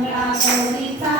honra, bendita